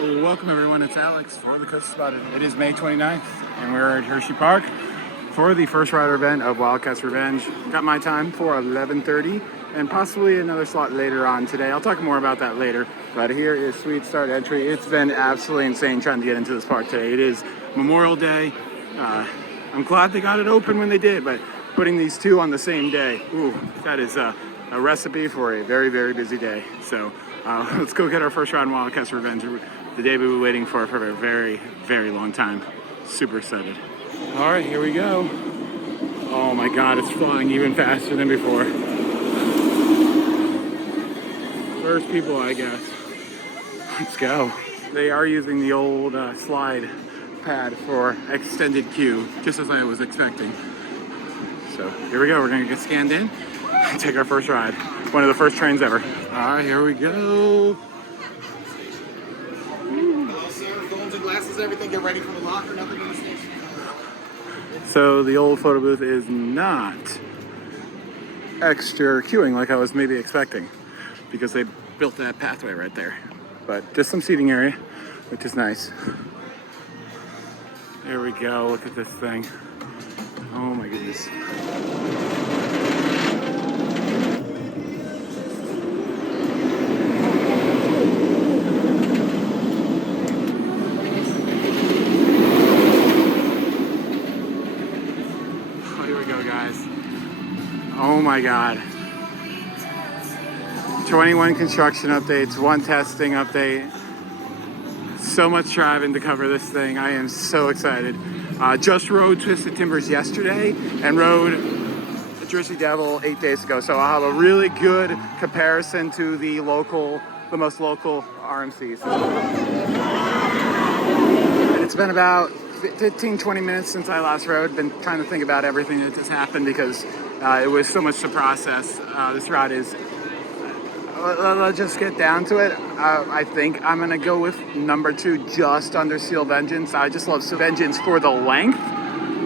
Welcome everyone, it's Alex for the Coast Spotted. It is May 29th and we're at Hersheypark for the first rider event of Wildcat's Revenge. Got my time for 11:30 and possibly another slot later on today. I'll talk more about that later, but here is Sweet Start entry. It's been absolutely insane trying to get into this park today. It is Memorial Day. I'm glad they got it open when they did, but putting these two on the same day, ooh, that is a recipe for a very, very busy day. So let's go get our first ride in Wildcat's Revenge. The day we've been waiting for a very, very long time. Super excited. All right, here we go. Oh my God, it's flying even faster than before. First people, I guess. Let's go. They are using the old slide pad for extended queue, just as I was expecting. So here we go. We're gonna get scanned in and take our first ride. One of the first trains ever. All right, here we go. Phones and glasses, everything. Get ready for the locker. Nothing in the station. So the old photo booth is not extra queuing like I was maybe expecting, because they built that pathway right there. But just some seating area, which is nice. There we go. Look at this thing. Oh my goodness. Oh my God. 21 construction updates, 1 testing update. So much driving to cover this thing. I am so excited. Just rode Twisted Timbers yesterday and rode Jersey Devil 8 days ago. So I'll have a really good comparison to the most local RMCs. And it's been about 15-20 minutes since I last rode. Been trying to think about everything that just happened because it was so much to process. This ride is, let's just get down to it. I think I'm gonna go with number 2, just under Seal Vengeance. I just love Seal Vengeance for the length,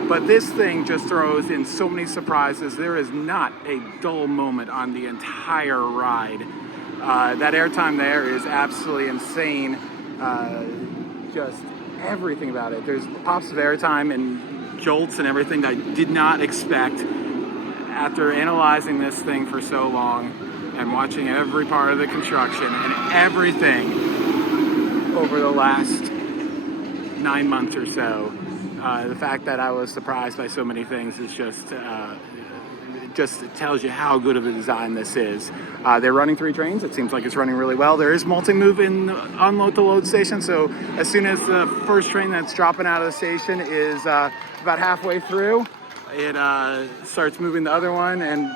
but this thing just throws in so many surprises. There is not a dull moment on the entire ride. That airtime there is absolutely insane. Just everything about it. There's pops of airtime and jolts and everything that I did not expect. After analyzing this thing for so long and watching every part of the construction and everything over the last 9 months or so, the fact that I was surprised by so many things is just it tells you how good of a design this is. They're running 3 trains. It seems like it's running really well. There is multi-move in the unload to load station, so as soon as the first train that's dropping out of the station is about halfway through, it starts moving the other one and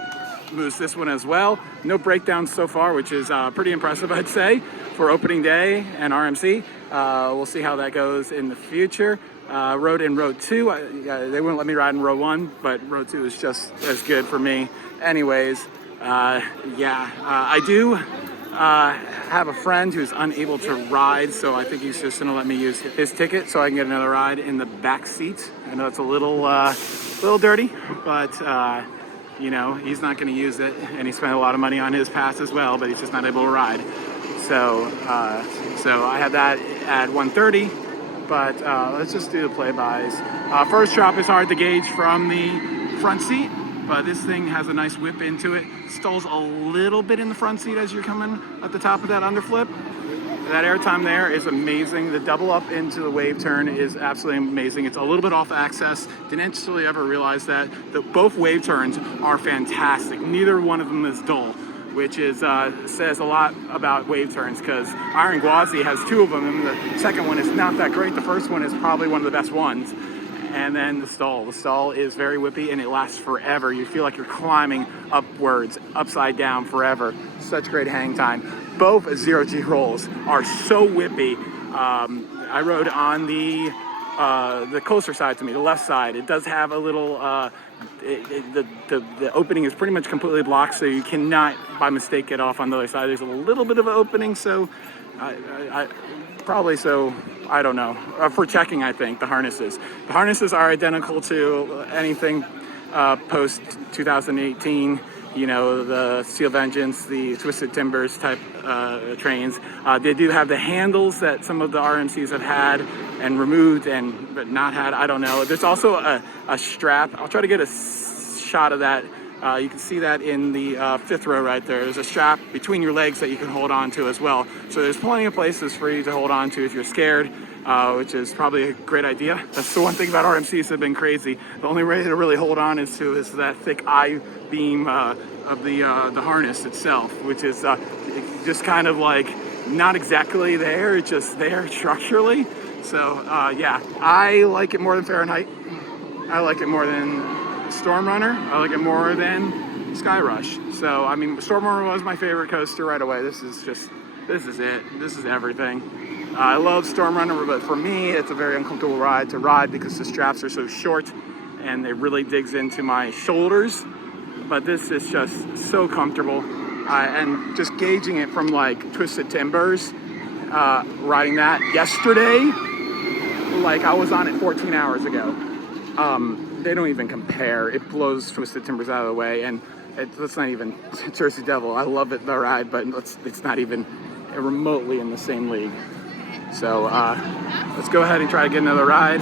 moves this one as well. No breakdowns so far, which is pretty impressive, I'd say, for opening day and RMC. We'll see how that goes in the future. Rode in row 2. They wouldn't let me ride in row 1, but row 2 is just as good for me. Anyways, I do have a friend who's unable to ride, so I think he's just gonna let me use his ticket so I can get another ride in the back seat. I know it's a little dirty, but you know, he's not gonna use it, and he spent a lot of money on his pass as well, but he's just not able to ride. So I had that at 1:30, but let's just do the playbys. First drop is hard to gauge from the front seat, but this thing has a nice whip into it. Stalls a little bit in the front seat as you're coming at the top of that underflip. That airtime there is amazing. The double up into the wave turn is absolutely amazing. It's a little bit off axis. Didn't actually ever realize that. Both wave turns are fantastic. Neither one of them is dull, which is says a lot about wave turns, because Iron Gwazi has 2 of them, and the second one is not that great. The first one is probably one of the best ones. And then the stall. The stall is very whippy and it lasts forever. You feel like you're climbing upwards, upside down forever. Such great hang time. Both 0G rolls are so whippy. I rode on the closer side to me, the left side. It does have a little, the opening is pretty much completely blocked, so you cannot by mistake get off on the other side. There's a little bit of an opening, so I don't know. For checking, I think, the harnesses. The harnesses are identical to anything post 2018. you know, the Steel Vengeance, the Twisted Timbers type trains. They do have the handles that some of the RMCs have had and removed but not had. I don't know. There's also a strap. I'll try to get a shot of that. You can see that in the fifth row right there. There's a strap between your legs that you can hold on to as well. So there's plenty of places for you to hold on to if you're scared, which is probably a great idea. That's the one thing about RMCs that have been crazy. The only way to really hold on is that thick I-beam of the harness itself, which is just kind of like not exactly there, it's just there structurally. So yeah, I like it more than Fahrenheit. I like it more than Storm Runner. I like it more than Sky Rush. So I mean, Storm Runner was my favorite coaster right away. This is it. This is everything. I love Storm Runner, but for me, it's a very uncomfortable ride to ride because the straps are so short and it really digs into my shoulders. But this is just so comfortable. And just gauging it from like Twisted Timbers, riding that yesterday, like I was on it 14 hours ago. They don't even compare. It blows Twisted Timbers out of the way, and let's not even Jersey Devil. I love it, the ride, but it's not even remotely in the same league. So let's go ahead and try to get another ride.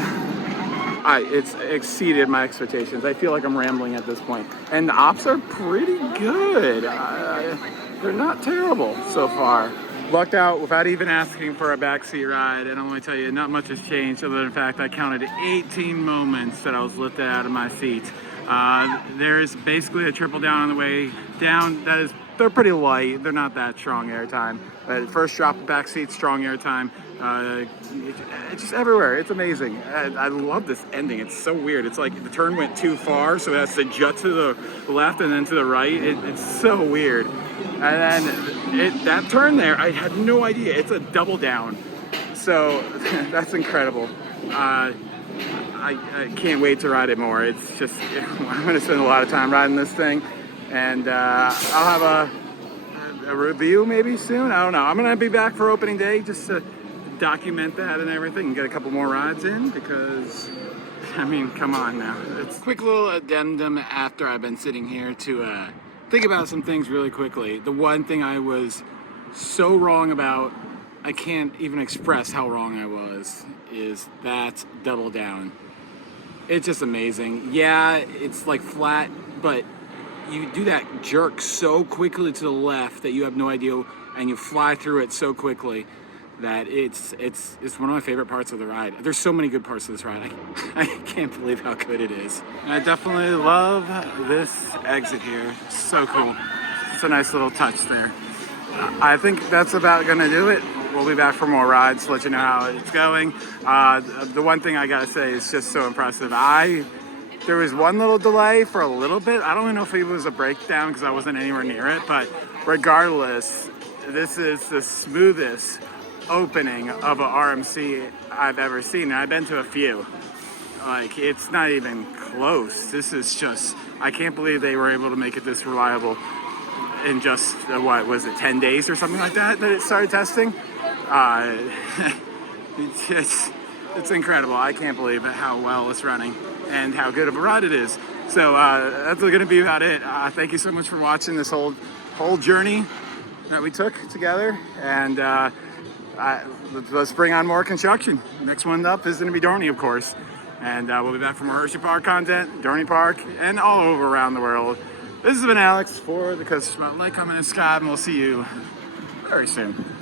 It's exceeded my expectations. I feel like I'm rambling at this point, and the ops are pretty good. They're not terrible so far. Lucked out without even asking for a backseat ride, and I'm going to tell you, not much has changed other than the fact I counted 18 moments that I was lifted out of my seat. There's basically a triple down on the way down. They're pretty light. They're not that strong airtime. First drop of backseat, strong airtime. It's just everywhere. It's amazing. I love this ending. It's so weird. It's like the turn went too far, so it has to jut to the left and then to the right. It's so weird. And then that turn there, I had no idea. It's a double down. So that's incredible. I can't wait to ride it more. It's just, I'm going to spend a lot of time riding this thing. And I'll have a review maybe soon. I don't know. I'm going to be back for opening day just to document that and everything and get a couple more rides in because, I mean, come on now. It's a quick little addendum after I've been sitting here to think about some things really quickly. The one thing I was so wrong about, I can't even express how wrong I was, is that double down. It's just amazing. Yeah, it's like flat, but you do that jerk so quickly to the left that you have no idea, and you fly through it so quickly that it's one of my favorite parts of the ride. There's so many good parts of this ride. I can't believe how good it is. I definitely love this exit here. It's so cool. It's a nice little touch there. I think that's about gonna do it. We'll be back for more rides to let you know how it's going. The one thing I gotta say is just so impressive. There was one little delay for a little bit. I don't even know if it was a breakdown because I wasn't anywhere near it, but regardless, this is the smoothest opening of a RMC I've ever seen. And I've been to a few. Like, it's not even close. This is just, I can't believe they were able to make it this reliable in just, what was it, 10 days or something like that it started testing. It's incredible. I can't believe it, how well it's running and how good of a ride it is. So that's going to be about it. Thank you so much for watching this whole journey that we took together, and let's bring on more construction. Next one up is going to be Dorney, of course, and we'll be back for more Hersheypark content, Dorney Park, and all over around the world. This has been Alex for the Coaster Spotlight. Comment and subscribe, and we'll see you very soon.